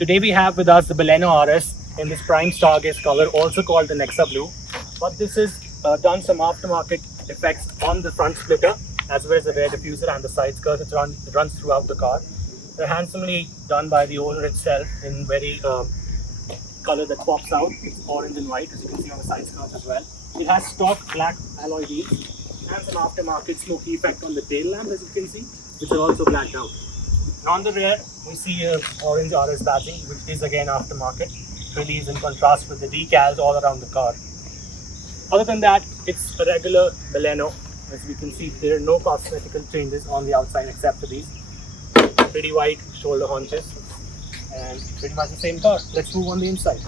Today we have with us the Baleno RS in this prime stargaze color, also called the Nexa Blue. But this is done some aftermarket effects on the front splitter as well as the rear diffuser and the side skirt. It runs throughout the car. They're handsomely done by the owner itself in very color that pops out. It's orange and white, as you can see on the side skirt as well. It has stock black alloy wheels and some aftermarket smoky effect on the tail lamp, as you can see, which are also blacked out. And on the rear, we see a orange RS badging, which is again aftermarket. Really is in contrast with the decals all around the car. Other than that, it's a regular Baleno. As we can see, there are no cosmetical changes on the outside except for these pretty white shoulder haunches, and pretty much the same car. Let's move on the inside.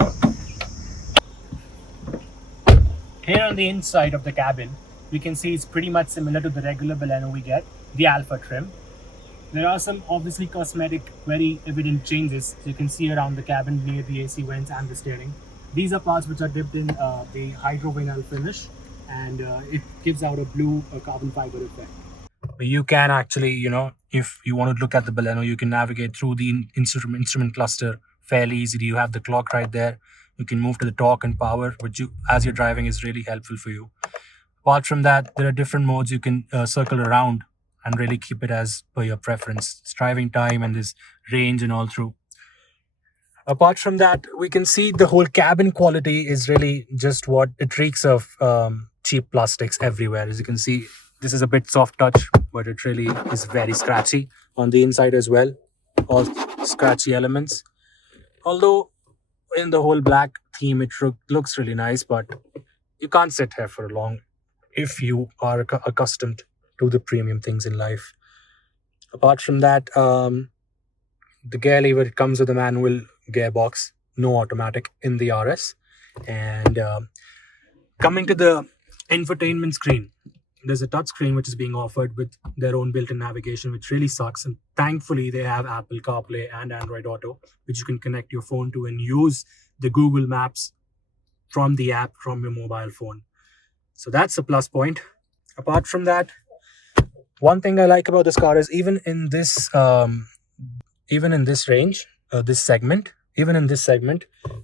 Here on the inside of the cabin, we can see it's pretty much similar to the regular Baleno we get, the Alpha trim. There are some obviously cosmetic, very evident changes you can see around the cabin near the AC vents and the steering. These are parts which are dipped in the hydro vinyl finish, and it gives out a blue carbon fiber effect. You can actually, if you want to look at the Baleno, you can navigate through the instrument cluster fairly easily. You have the clock right there. You can move to the torque and power, which as you're driving is really helpful for you. Apart from that, there are different modes you can circle around and really keep it as per your preference. It's driving time and this range and all through. Apart from that, we can see the whole cabin quality is really just what it reeks of cheap plastics everywhere. As you can see, this is a bit soft touch, but it really is very scratchy on the inside as well. All scratchy elements. Although in the whole black theme, it looks really nice, but you can't sit here for long if you are accustomed to the premium things in life. Apart from that, the gear lever, it comes with a manual gearbox, no automatic in the RS. And coming to the infotainment screen, there's a touch screen which is being offered with their own built-in navigation, which really sucks. And thankfully, they have Apple CarPlay and Android Auto, which you can connect your phone to and use the Google Maps from the app from your mobile phone. So that's a plus point. Apart from that, one thing I like about this car is even in this range, this segment,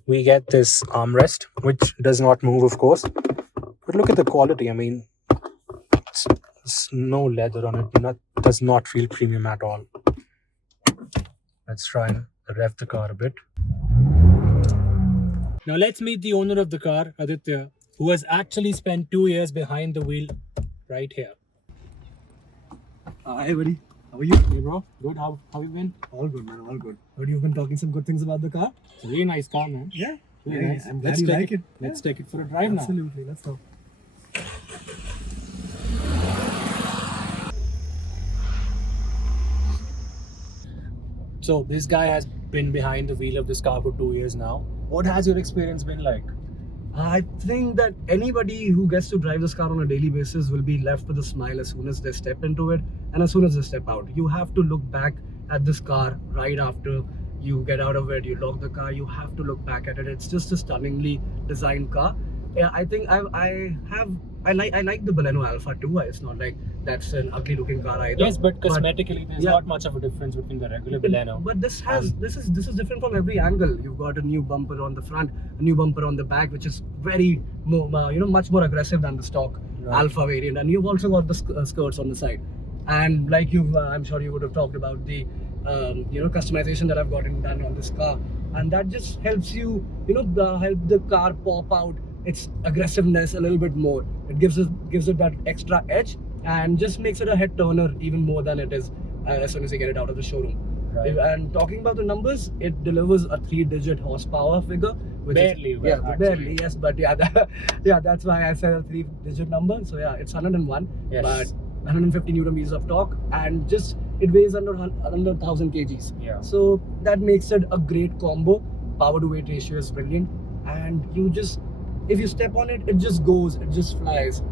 we get this armrest, which does not move, of course. But look at the quality. I mean, it's no leather on it. Does not feel premium at all. Let's try and rev the car a bit. Now let's meet the owner of the car, Aditya, who has actually spent 2 years behind the wheel right here. Hi buddy, how are you? Hey bro, good. How you been? All good man, all good. Heard you've been talking some good things about the car? It's a really nice car, man. Yeah. Really nice. I'm glad you like it. Let's take it for a drive now. Absolutely, let's go. So this guy has been behind the wheel of this car for 2 years now. What has your experience been like? I think that anybody who gets to drive this car on a daily basis will be left with a smile as soon as they step into it and as soon as they step out. You have to look back at this car right after you get out of it, you lock the car, you have to look back at it. It's just a stunningly designed car. Yeah, I think I like the Baleno Alpha too. It's not like that's an ugly looking car either. Yes, but cosmetically there's not much of a difference between the regular Baleno. But this is different from every angle. You've got a new bumper on the front, a new bumper on the back, which is very more, much more aggressive than the stock Alpha variant. And you've also got the skirts on the side. And like I'm sure you would have talked about the customization that I've gotten done on this car, and that just helps you, help the car pop out its aggressiveness a little bit more. It gives it that extra edge and just makes it a head turner even more than it is as soon as you get it out of the showroom. Right. And talking about the numbers, it delivers a 3-digit horsepower figure. Barely, yes, but that's why I said a 3-digit number. So yeah, it's 101, yes. But 150 Newton meters of torque, and just it weighs under 1,000 kgs. Yeah. So that makes it a great combo. Power to weight ratio is brilliant, and if you step on it, it just goes, it just flies.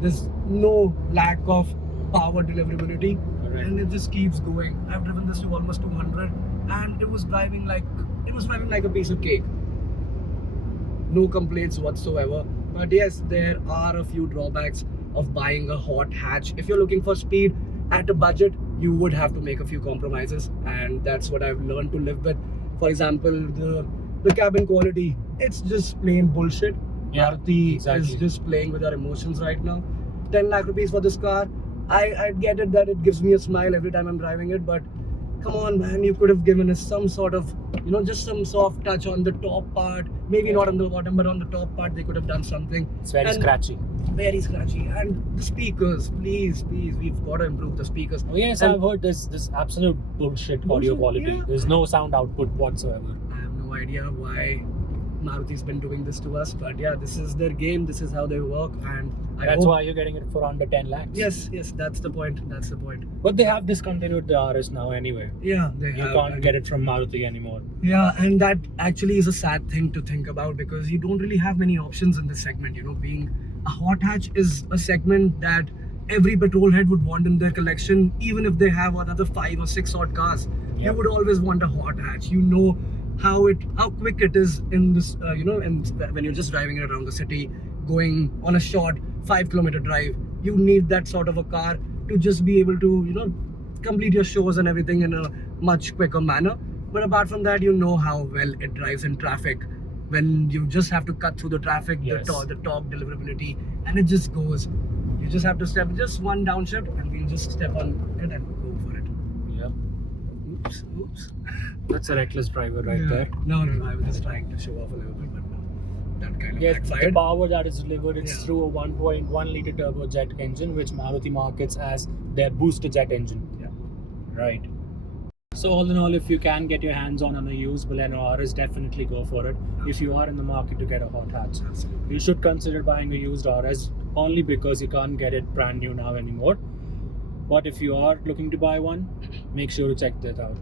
There's no lack of power deliverability, and it just keeps going. I've driven this to almost 200, and it was driving like a piece of cake. No complaints whatsoever. But yes, there are a few drawbacks of buying a hot hatch. If you're looking for speed at a budget, you would have to make a few compromises, and that's what I've learned to live with. For example, the cabin quality, it's just plain bullshit. Yeah, Maruti exactly. is just playing with our emotions right now. 10 lakh rupees for this car. I get it that it gives me a smile every time I'm driving it, but come on, man, you could have given us some sort of, just some soft touch on the top part. Maybe not on the bottom, but on the top part, they could have done something. It's very And scratchy. Very scratchy. And the speakers, please, we've got to improve the speakers. Oh yes, And I've heard this absolute bullshit audio Bullshit, quality. yeah. There's no sound output whatsoever. I have no idea why Maruti's been doing this to us, but yeah, this is their game. This is how they work, and That's hope, why you're getting it for under 10 lakhs. Yes, that's the point. But they have discontinued the RS now anyway. Yeah, they You have. can't get it from Maruti anymore. Yeah, and that actually is a sad thing to think about because you don't really have many options in this segment. Being a hot hatch is a segment that every petrol head would want in their collection, even if they have another 5 or 6 odd cars. You Yep. would always want a hot hatch. How quick it is in this, when you're just driving it around the city, going on a short 5-kilometer drive. You need that sort of a car to just be able to, complete your chores and everything in a much quicker manner. But apart from that, you know how well it drives in traffic when you just have to cut through the traffic, Yes. the torque deliverability, and it just goes. You just have to step just one downshift and we'll just step on it and go for it. Yeah. Oops. That's a reckless driver right Yeah. there. No, I was just trying to show off a little bit, but no, that kind of Yes, the backfired. power that is delivered is Yeah. through a 1.1 liter turbojet engine, which Maruti markets as their booster jet engine. Yeah. Right. So all in all, if you can get your hands on a used Baleno RS, definitely go for it. If you are in the market to get a hot hatch, Absolutely. you should consider buying a used RS only because you can't get it brand new now anymore. But if you are looking to buy one, make sure to check that out.